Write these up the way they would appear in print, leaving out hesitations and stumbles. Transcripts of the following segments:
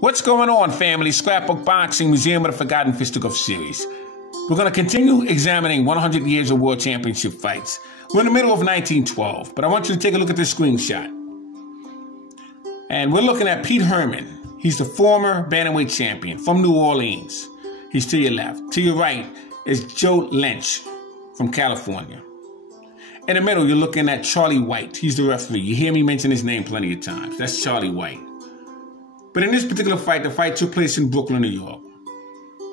What's going on, family? Scrapbook Boxing Museum of the Forgotten Fisticuffs series. We're going to continue examining 100 years of World Championship fights. We're in the middle of 1912, but I want you to take a look at this screenshot. And we're looking at Pete Herman. He's the former bantamweight champion from New Orleans. He's to your left. To your right is Joe Lynch from California. In the middle, you're looking at Charlie White. He's the referee. You hear me mention his name plenty of times. That's Charlie White. But in this particular fight, the fight took place in Brooklyn, New York.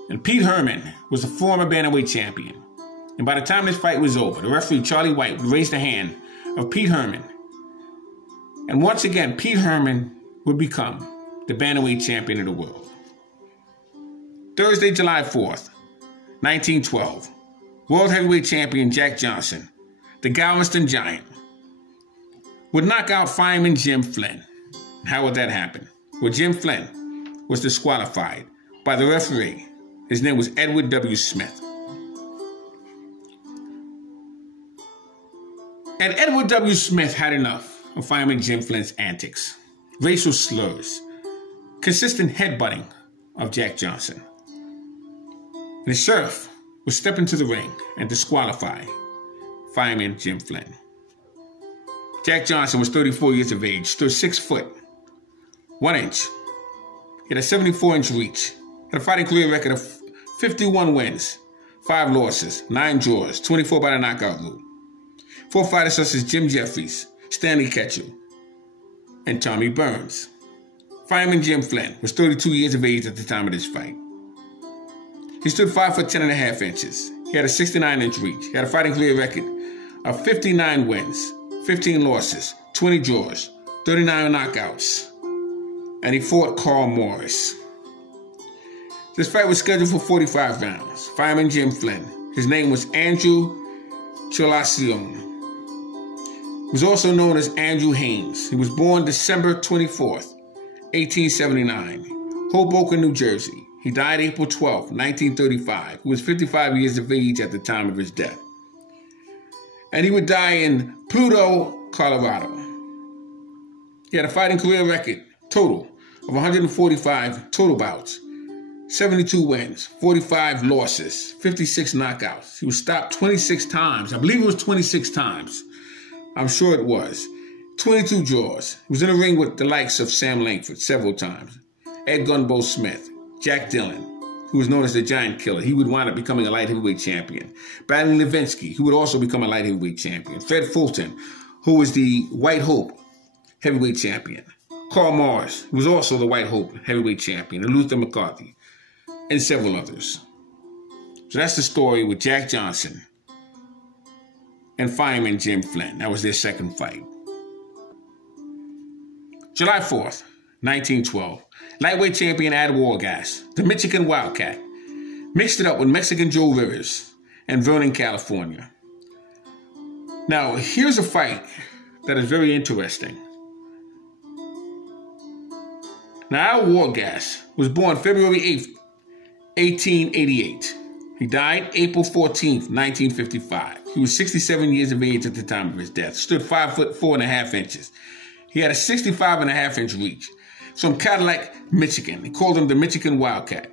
And Pete Herman was the former bantamweight champion. And by the time this fight was over, the referee, Charlie White, raised the hand of Pete Herman. And once again, Pete Herman would become the bantamweight champion of the world. Thursday, July 4th, 1912, World Heavyweight Champion Jack Johnson, the Galveston Giant, would knock out Fireman Jim Flynn. How would that happen? Well, Jim Flynn was disqualified by the referee. His name was Edward W. Smith. And Edward W. Smith had enough of Fireman Jim Flynn's antics, racial slurs, consistent headbutting of Jack Johnson. And the sheriff would step into the ring and disqualify Fireman Jim Flynn. Jack Johnson was 34 years of age, stood 6 foot, 1 inch. He had a 74-inch reach. Had a fighting career record of 51 wins, 5 losses, 9 draws, 24 by the knockout route. 4 fighters such as Jim Jeffries, Stanley Ketchel, and Tommy Burns. Fireman Jim Flynn was 32 years of age at the time of this fight. He stood 5 foot 10.5 inches. He had a 69-inch reach. He had a fighting career record of 59 wins, 15 losses, 20 draws, 39 knockouts. And he fought Carl Morris. This fight was scheduled for 45 rounds. Fireman Jim Flynn. His name was Andrew Chalacion. He was also known as Andrew Haynes. He was born December 24th, 1879, Hoboken, New Jersey. He died April 12th, 1935. He was 55 years of age at the time of his death. And he would die in Pluto, Colorado. He had a fighting career record, total, of 145 total bouts, 72 wins, 45 losses, 56 knockouts. He was stopped 26 times. I believe it was 26 times. I'm sure it was. 22 draws. He was in the ring with the likes of Sam Langford several times. Ed Gunbo Smith, Jack Dillon, who was known as the Giant Killer. He would wind up becoming a light heavyweight champion. Battling Levinsky, who would also become a light heavyweight champion. Fred Fulton, who was the White Hope heavyweight champion. Carl Morris, who was also the White Hope heavyweight champion, and Luther McCarthy, and several others. So that's the story with Jack Johnson and Fireman Jim Flynn. That was their second fight. July 4th, 1912, lightweight champion Ad Wargas, the Michigan Wildcat, mixed it up with Mexican Joe Rivers in Vernon, California. Now, here's a fight that is very interesting. Now, Al Wargas was born February 8th, 1888. He died April 14th, 1955. He was 67 years of age at the time of his death. Stood 5 foot 4.5 inches. He had a 65.5-inch reach. From Cadillac, Michigan. They called him the Michigan Wildcat.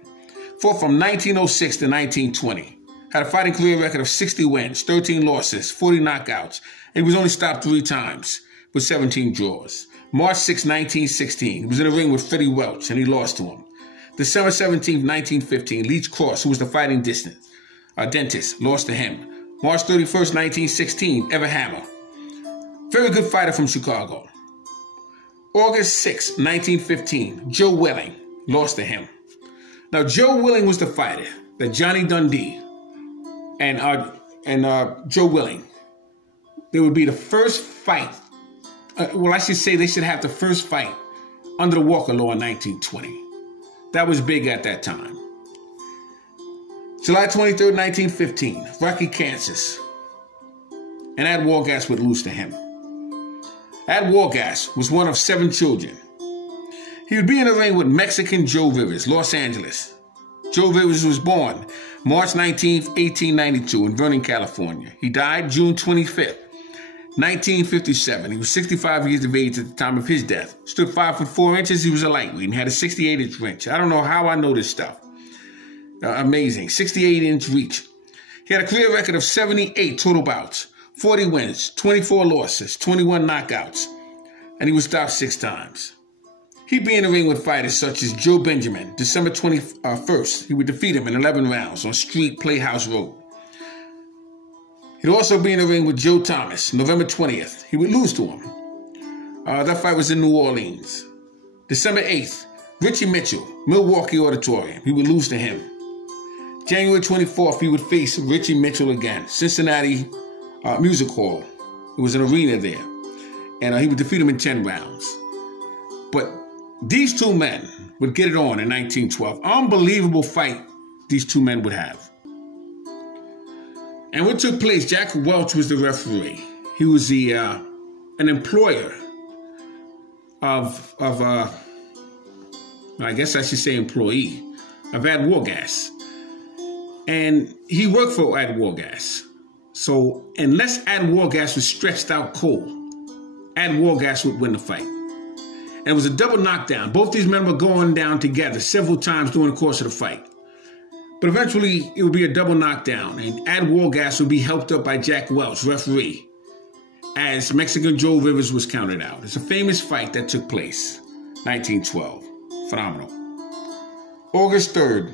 Fought from 1906 to 1920. Had a fighting career record of 60 wins, 13 losses, 40 knockouts. And he was only stopped 3 times with 17 draws. March 6, 1916, he was in a ring with Freddie Welch, and he lost to him. December 17, 1915, Leach Cross, who was the fighting dentist, lost to him. March 31st, 1916, Ever Hammer. Very good fighter from Chicago. August 6, 1915, Joe Welling, lost to him. Now, Joe Welling was the fighter that Johnny Dundee and Joe Welling, they would be the first fight. Well, I should say they should have the first fight under the Walker Law in 1920. That was big at that time. July 23rd, 1915, Rocky, Kansas. And Ad Wargas would lose to him. Ad Wargas was one of 7 children. He would be in the ring with Mexican Joe Rivers, Los Angeles. Joe Rivers was born March 19th, 1892 in Vernon, California. He died June 25th, 1957. He was 65 years of age at the time of his death. Stood 5'4". He was a lightweight and had a 68-inch reach. I don't know how I know this stuff. Amazing. 68-inch reach. He had a career record of 78 total bouts, 40 wins, 24 losses, 21 knockouts, and he was stopped 6 times. He'd be in the ring with fighters such as Joe Benjamin. December 21st, he would defeat him in 11 rounds on Street Playhouse Road. He'd also be in the ring with Joe Thomas. November 20th, he would lose to him. That fight was in New Orleans. December 8th, Richie Mitchell, Milwaukee Auditorium. He would lose to him. January 24th, he would face Richie Mitchell again. Cincinnati Music Hall. It was an arena there. And he would defeat him in 10 rounds. But these two men would get it on in 1912. Unbelievable fight these two men would have. And what took place, Jack Welch was the referee. He was an employer of I guess I should say employee of Ad Wargas. And he worked for Ad Wargas. So unless Ad Wargas was stretched out cold, Ad Wargas would win the fight. And it was a double knockdown. Both these men were going down together several times during the course of the fight. But eventually, it would be a double knockdown, and Ad Wargas would be helped up by Jack Welch, referee, as Mexican Joe Rivers was counted out. It's a famous fight that took place, 1912. Phenomenal. August 3rd,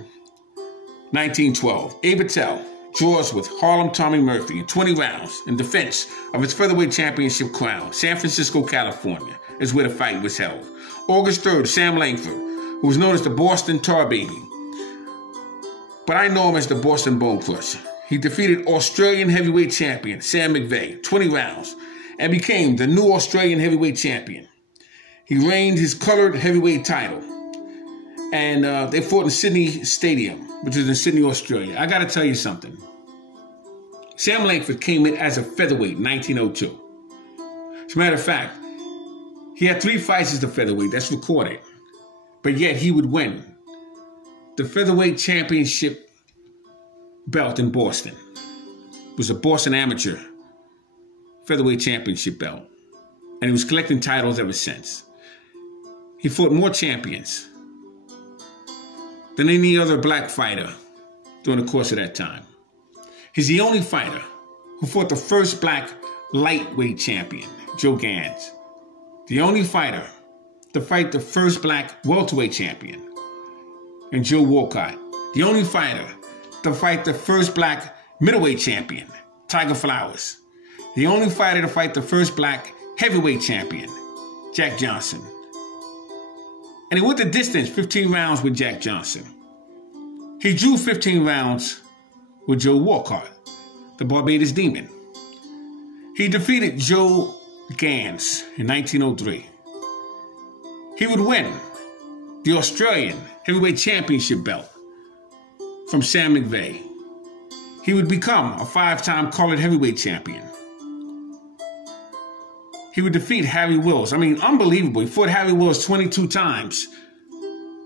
1912. Abe Patel draws with Harlem Tommy Murphy in 20 rounds in defense of its featherweight championship crown. San Francisco, California is where the fight was held. August 3rd, Sam Langford, who was known as the Boston Tar Baby, but I know him as the Boston Bone Crusher. He defeated Australian heavyweight champion Sam McVeigh, 20 rounds, and became the new Australian heavyweight champion. He reigned his colored heavyweight title. And they fought in Sydney Stadium, which is in Sydney, Australia. I got to tell you something. Sam Langford came in as a featherweight in 1902. As a matter of fact, he had 3 fights as a featherweight. That's recorded. But yet he would win the featherweight championship belt in Boston. It was a Boston amateur featherweight championship belt. And he was collecting titles ever since. He fought more champions than any other black fighter during the course of that time. He's the only fighter who fought the first black lightweight champion, Joe Gans. The only fighter to fight the first black welterweight champion, and Joe Walcott. The only fighter to fight the first black middleweight champion, Tiger Flowers. The only fighter to fight the first black heavyweight champion, Jack Johnson. And he went the distance, 15 rounds with Jack Johnson. He drew 15 rounds with Joe Walcott, the Barbados Demon. He defeated Joe Gans in 1903. He would win the Australian heavyweight championship belt from Sam McVeigh. He would become a 5-time colored heavyweight champion. He would defeat Harry Wills. I mean, unbelievable. He fought Harry Wills 22 times.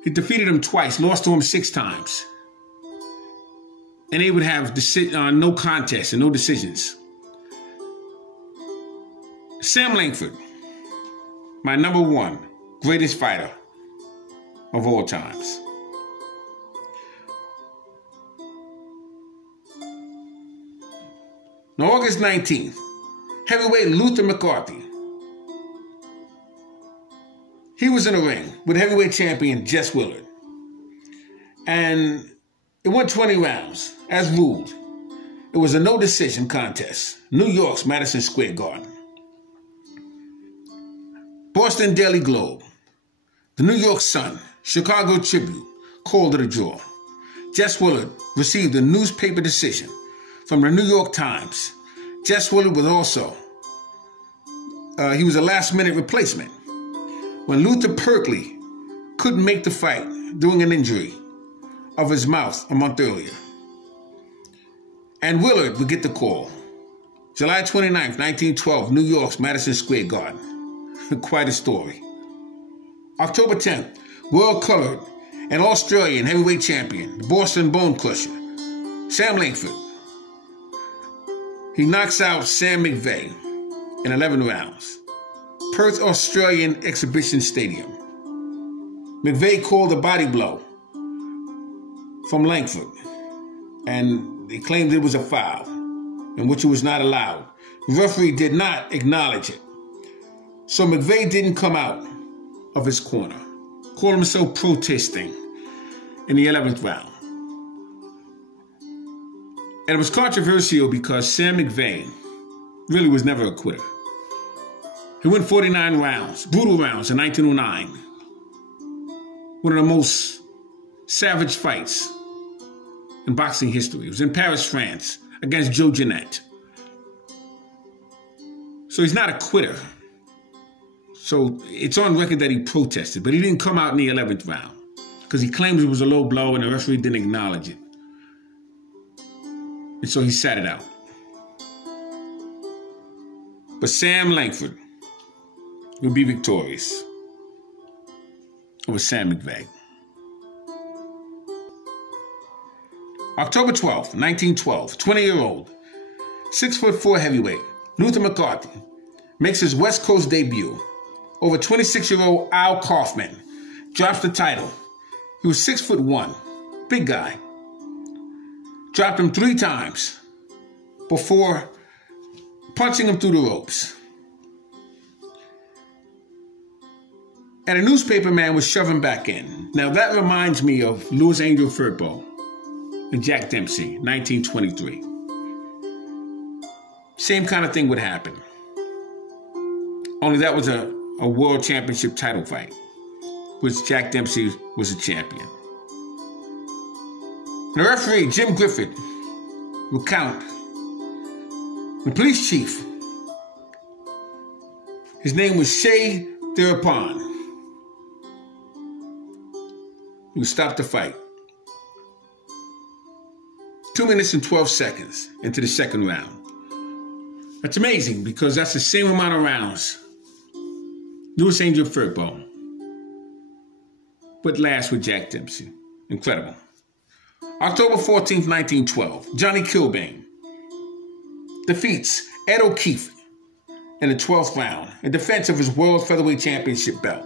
He defeated him twice, lost to him 6 times. And they would have no contests and no decisions. Sam Langford, my #1 greatest fighter of all times. Now, August 19th, heavyweight Luther McCarthy. He was in the ring with heavyweight champion Jess Willard. And it went 20 rounds, as ruled. It was a no-decision contest. New York's Madison Square Garden. Boston Daily Globe, the New York Sun, Chicago Tribune called it a draw. Jess Willard received a newspaper decision from the New York Times. Jess Willard was also, he was a last-minute replacement when Luther Perkley couldn't make the fight during an injury of his mouth a month earlier. And Willard would get the call. July 29th, 1912, New York's Madison Square Garden. Quite a story. October 10th, world colored and Australian heavyweight champion, the Boston Bone Crusher, Sam Langford. He knocks out Sam McVeigh in 11 rounds. Perth Australian Exhibition Stadium. McVeigh called a body blow from Langford, and they claimed it was a foul, in which it was not allowed. The referee did not acknowledge it. So McVeigh didn't come out of his corner. Called himself protesting in the 11th round. And it was controversial because Sam McVeigh really was never a quitter. He went 49 rounds, brutal rounds in 1909. One of the most savage fights in boxing history. It was in Paris, France, against Joe Jeanette. So he's not a quitter. So it's on record that he protested, but he didn't come out in the 11th round because he claims it was a low blow and the referee didn't acknowledge it. And so he sat it out. But Sam Langford would be victorious over Sam McVeigh. October 12th, 1912, 20-year-old, 6'4" heavyweight, Luther Mccarthy, makes his West Coast debut over 26-year-old Al Kaufman, drops the title. He was 6'1", big guy. Dropped him 3 times before punching him through the ropes. And a newspaper man was shoving back in. Now that reminds me of Louis Angel Firpo and Jack Dempsey, 1923. Same kind of thing would happen. Only that was a world championship title fight, which Jack Dempsey was a champion. The referee, Jim Griffith, would count. The police chief, his name was Shea Therapon. He would stop the fight. 2 minutes and 12 seconds into the second round. That's amazing because that's the same amount of rounds Louis Angel Firpo would last with Jack Dempsey. Incredible. October 14th, 1912, Johnny Kilbane defeats Ed OKeefe in the 12th round in defense of his World Featherweight Championship belt.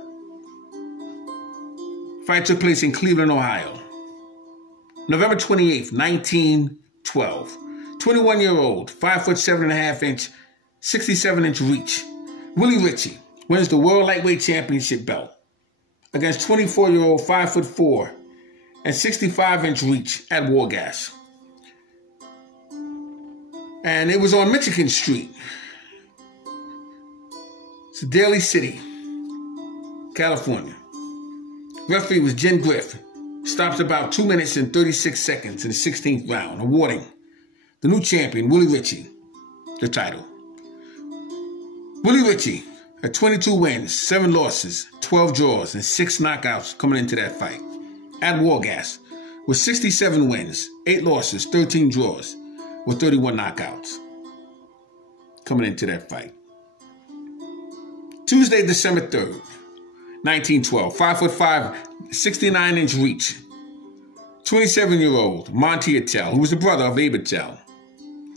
Fight took place in Cleveland, Ohio. November 28th, 1912, 21-year-old, 5'7.5" 67-inch reach, Willie Ritchie wins the World Lightweight Championship belt against 24-year-old, 5'4" and 65-inch reach at Wargas. And it was on Michigan Street. It's Daly City, California. Referee was Jim Griff. Stopped about 2 minutes and 36 seconds in the 16th round, awarding the new champion, Willie Ritchie, the title. Willie Ritchie had 22 wins, 7 losses, 12 draws, and 6 knockouts coming into that fight. At Wargas, with 67 wins, 8 losses, 13 draws, with 31 knockouts coming into that fight. Tuesday, December 3rd, 1912, 5'5", 69-inch reach, 27-year-old Monty Attell, who was the brother of Abe Attell.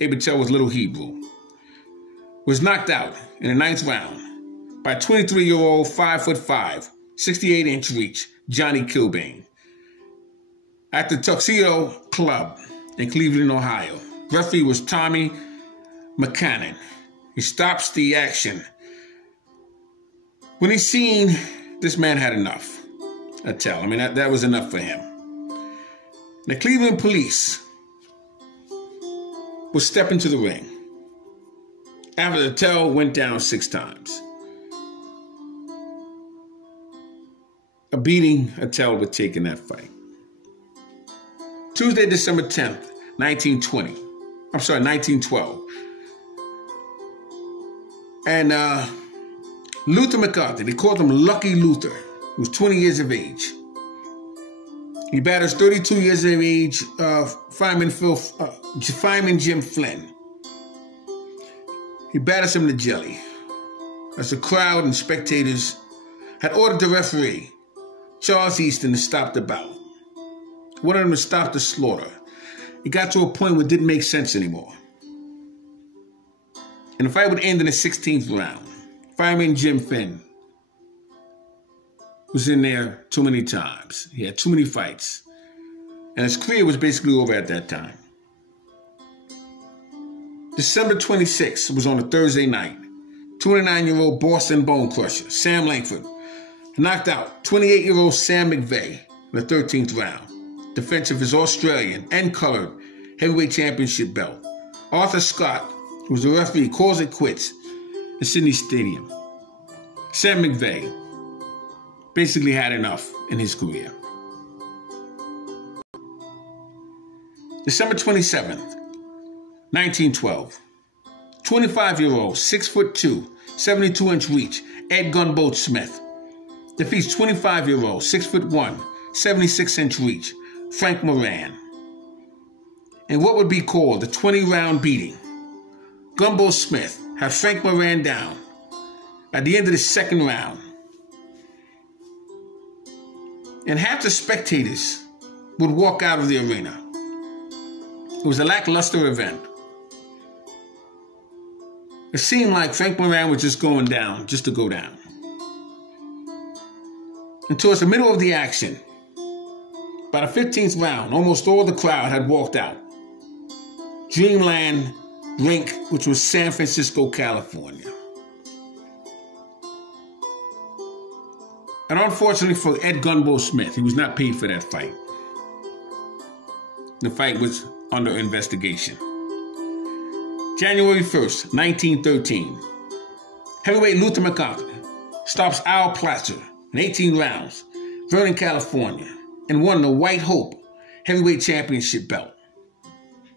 Abe Attell was Little Hebrew. Was knocked out in the 9th round by 23-year-old 5'5", 68-inch reach Johnny Kilbane at the Tuxedo Club in Cleveland, Ohio. Referee was Tommy McCannon. He stops the action when he seen this man had enough. Attell. I mean, that was enough for him. The Cleveland police would step into the ring after Attell went down 6 times. A beating Attell would take in that fight. Tuesday, December 10th, 1912. And Luther Mccarthy, they called him Lucky Luther, who was 20 years of age. He batters 32 years of age Fireman Jim Flynn. He batters him to jelly as the crowd and spectators had ordered the referee, Charles Easton, to stop the bout. Wanted him to stop the slaughter. It got to a point where it didn't make sense anymore. And the fight would end in the 16th round. Fireman Jim Flynn was in there too many times. He had too many fights. And his career was basically over at that time. December 26th was on a Thursday night. 29-year-old Boston Bone Crusher, Sam Langford, knocked out 28-year-old Sam McVeigh in the 13th round. Defense of his Australian and colored heavyweight championship belt. Arthur Scott, who was the referee, calls it quits in Sydney Stadium. Sam McVeigh basically had enough in his career. December 27th, 1912. 25-year-old, 6'2", 72-inch reach, Ed Gunbo Smith defeats 25-year-old, 6'1", 76-inch reach, Frank Moran, in what would be called the 20-round beating. Gunbo Smith had Frank Moran down at the end of the second round, and half the spectators would walk out of the arena. It was a lackluster event. It seemed like Frank Moran was just going down, just to go down. And towards the middle of the action, by the 15th round, almost all the crowd had walked out. Dreamland Rink, which was San Francisco, California. And unfortunately for Ed Gunbo Smith, he was not paid for that fight. The fight was under investigation. January 1st, 1913. Heavyweight Luther McCarthy stops Al Platzer in 18 rounds, Vernon, California, and won the White Hope Heavyweight Championship belt.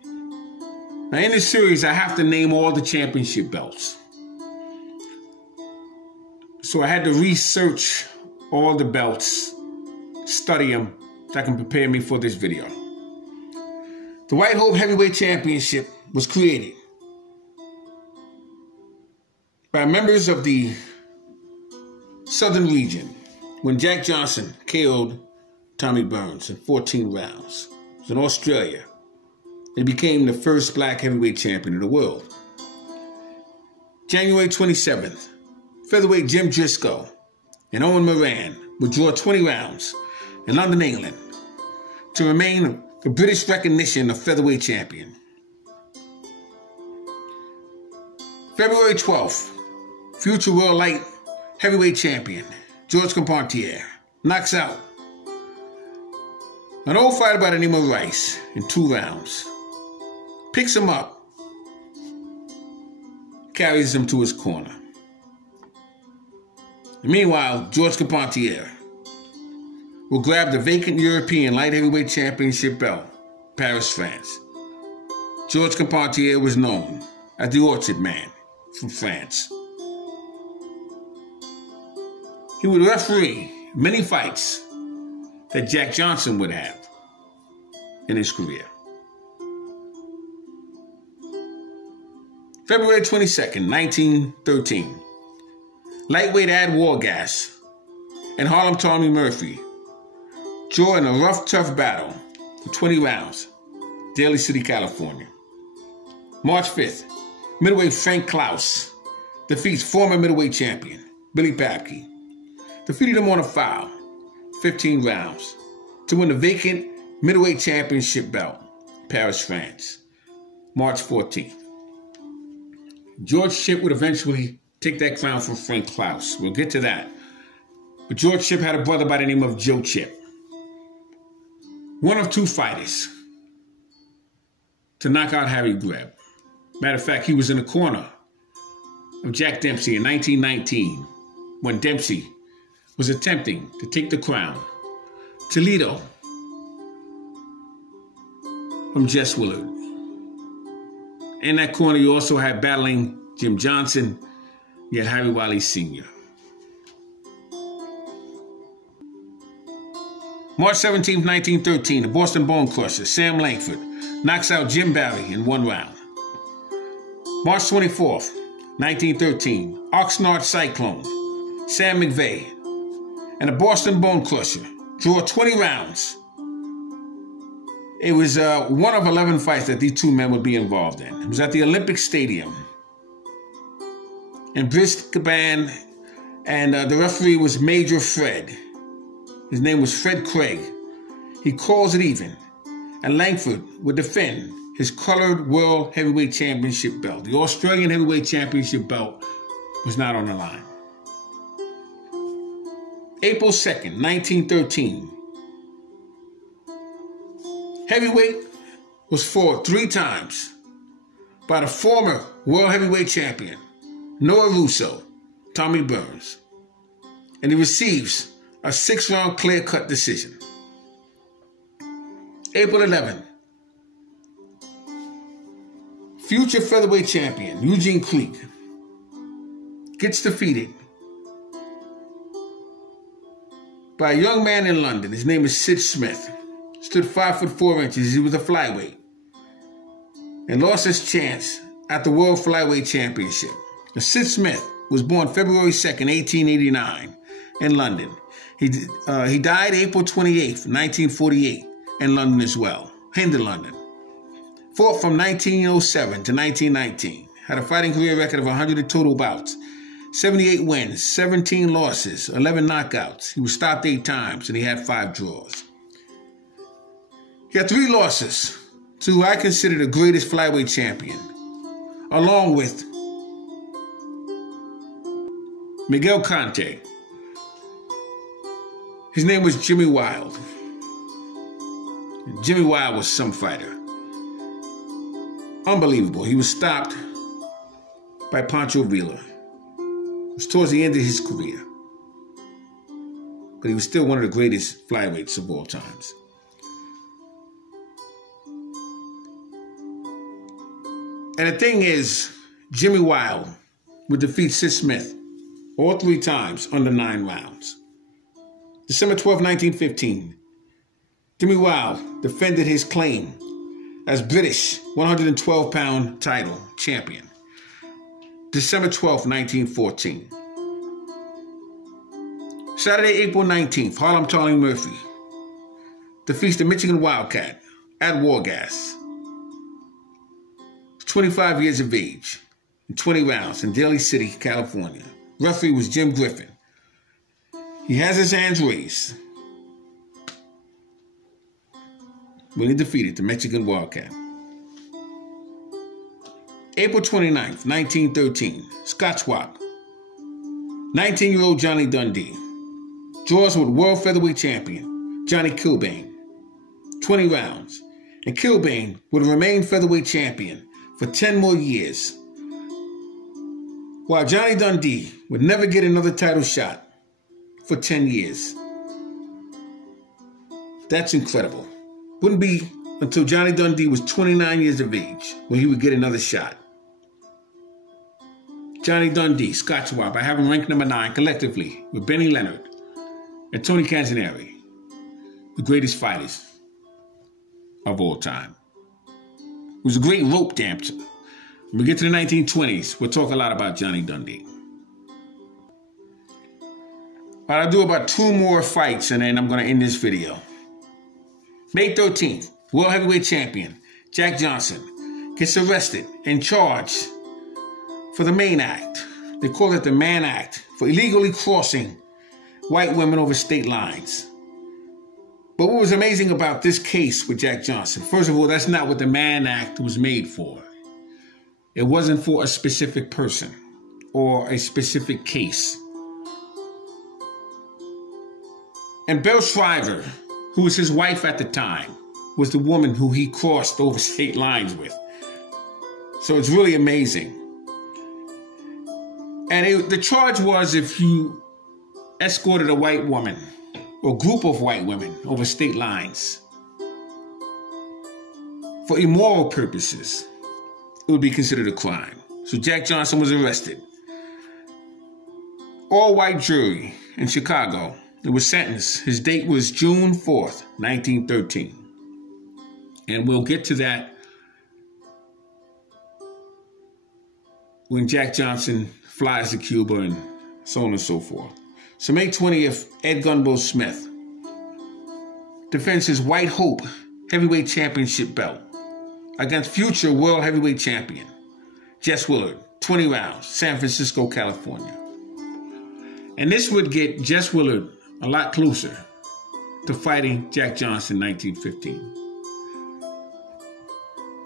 Now in this series, I have to name all the championship belts. So I had to research all the belts, study them, so I can prepare me for this video. The White Hope Heavyweight Championship was created by members of the Southern region when Jack Johnson KO'd Tommy Burns in 14 rounds. It was in Australia. They became the first black heavyweight champion in the world. January 27th, featherweight Jim Driscoll and Owen Moran would draw 20 rounds in London, England, to remain the British recognition of featherweight champion. February 12th, future world light heavyweight champion George Carpentier knocks out an old fighter by the name of Rice in 2 rounds. Picks him up, carries him to his corner. And meanwhile, George Carpentier will grab the vacant European light heavyweight championship belt, Paris, France. George Carpentier was known as the Orchard Man from France. He would referee many fights that Jack Johnson would have in his career. February 22nd, 1913. Lightweight Ad Wargas and Harlem Tommy Murphy draw in a rough, tough battle for 20 rounds, Daly City, California. March 5th, middleweight Frank Klaus defeats former middleweight champion Billy Papke. Defeated him on a foul, 15 rounds, to win the vacant middleweight championship belt, Paris, France. March 14th. George Shipp would eventually take that crown from Frank Klaus. We'll get to that. But George Shipp had a brother by the name of Joe Chipp. One of 2 fighters to knock out Harry Greb. Matter of fact, he was in the corner of Jack Dempsey in 1919 when Dempsey was attempting to take the crown. Toledo from Jess Willard. In that corner, you also had battling Jim Johnson. You had Harry Wiley Sr. March 17, 1913, the Boston Bone Crusher, Sam Langford, knocks out Jim Barry in 1 round. March 24th, 1913, Oxnard Cyclone, Sam McVeigh, and the Boston Bone Crusher draw 20 rounds. It was one of 11 fights that these 2 men would be involved in. It was at the Olympic Stadium in Kilbane, and the referee was Major Fred. His name was Fred Craig. He calls it even, and Langford would defend his colored World Heavyweight Championship belt. The Australian Heavyweight Championship belt was not on the line. April 2nd, 1913. Heavyweight was fought 3 times by the former World Heavyweight Champion, Noah Russo, Tommy Burns, and he receives a 6-round clear-cut decision. April 11th, future featherweight champion Eugene Creek gets defeated by a young man in London. His name is Sid Smith. Stood 5 foot 4 inches. He was a flyweight and lost his chance at the World Flyweight Championship. Now, Sid Smith was born February 2nd, 1889 in London. He died April 28th, 1948 in London as well. Hinder, London. Fought from 1907 to 1919. Had a fighting career record of 100 total bouts. 78 wins, 17 losses, 11 knockouts. He was stopped 8 times and he had 5 draws. He had 3 losses to who I consider the greatest flyweight champion, along with Miguel Conte. His name was Jimmy Wild. Jimmy Wild was some fighter. Unbelievable. He was stopped by Pancho Villa. It was towards the end of his career. But he was still one of the greatest flyweights of all times. And the thing is, Jimmy Wild would defeat Sid Smith all 3 times under 9 rounds. December 12, 1915, Jimmy Wild defended his claim as British 112-pound title champion. December 12, 1914. Saturday, April 19th, Harlem Tarling Murphy defeats the Michigan Wildcat at Wargas. 25 years of age, in 20 rounds in Daly City, California. Referee was Jim Griffin. He has his hands raised when he defeated the Michigan Wildcat. April 29th, 1913, Scotch Walk. 19-year-old Johnny Dundee draws with world featherweight champion Johnny Kilbane. 20 rounds, and Kilbane would remain featherweight champion for 10 more years, while Johnny Dundee would never get another title shot for 10 years. That's incredible. Wouldn't be until Johnny Dundee was 29 years of age when he would get another shot. Johnny Dundee, Scotch Wop. I have him ranked number 9 collectively with Benny Leonard and Tony Canzoneri, the greatest fighters of all time. He was a great rope dancer. When we get to the 1920s, we'll talk a lot about Johnny Dundee. I'll do about 2 more fights and then I'm going to end this video. May 13th, World Heavyweight Champion Jack Johnson gets arrested and charged for the Mann Act. They call it the Mann Act, for illegally crossing white women over state lines. But what was amazing about this case with Jack Johnson, first of all, that's not what the Mann Act was made for. It wasn't for a specific person or a specific case. And Bill Shriver, who was his wife at the time, was the woman who he crossed over state lines with. So it's really amazing. And the charge was if you escorted a white woman or group of white women over state lines for immoral purposes, it would be considered a crime. So Jack Johnson was arrested. All-white jury in Chicago. It was sentenced. His date was June 4th, 1913. And we'll get to that when Jack Johnson flies to Cuba and so on and so forth. So May 20th, Ed Gunbo Smith defends his White Hope Heavyweight Championship belt against future World Heavyweight Champion Jess Willard, 20 rounds, San Francisco, California. And this would get Jess Willard a lot closer to fighting Jack Johnson in 1915.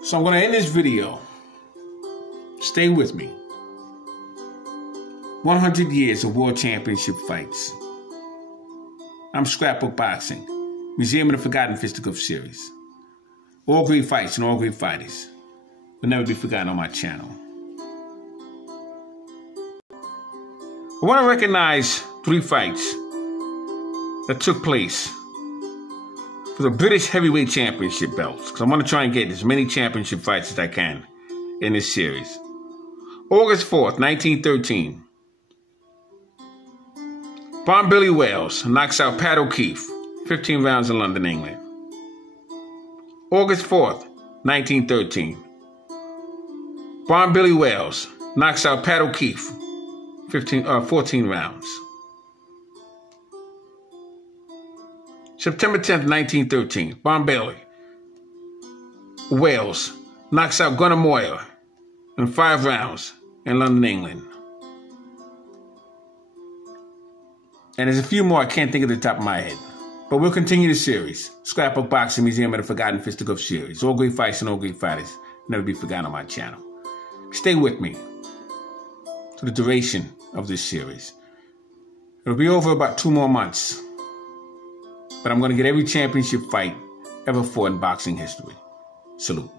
So I'm going to end this video. Stay with me. 100 years of world championship fights. I'm Scrapbook Boxing, Museum of the Forgotten Fisticuffs series. All great fights and all great fighters will never be forgotten on my channel. I want to recognize 3 fights that took place for the British Heavyweight Championship belts, because I want to try and get as many championship fights as I can in this series. August 4th, 1913. Bomb Billy Wales knocks out Pat O'Keefe, 15 rounds in London, England. August 4th, 1913. Bomb Billy Wales knocks out Pat O'Keefe, 14 rounds. September 10th, 1913. Bomb Billy Wales knocks out Gunnar Moyer in 5 rounds in London, England. And there's a few more I can't think of the top of my head. But we'll continue the series. Scrapbook Boxing, Museum of the Forgotten Fisticuffs series. All great fights and all great fighters never be forgotten on my channel. Stay with me for the duration of this series. It'll be over about 2 more months. But I'm going to get every championship fight ever fought in boxing history. Salute.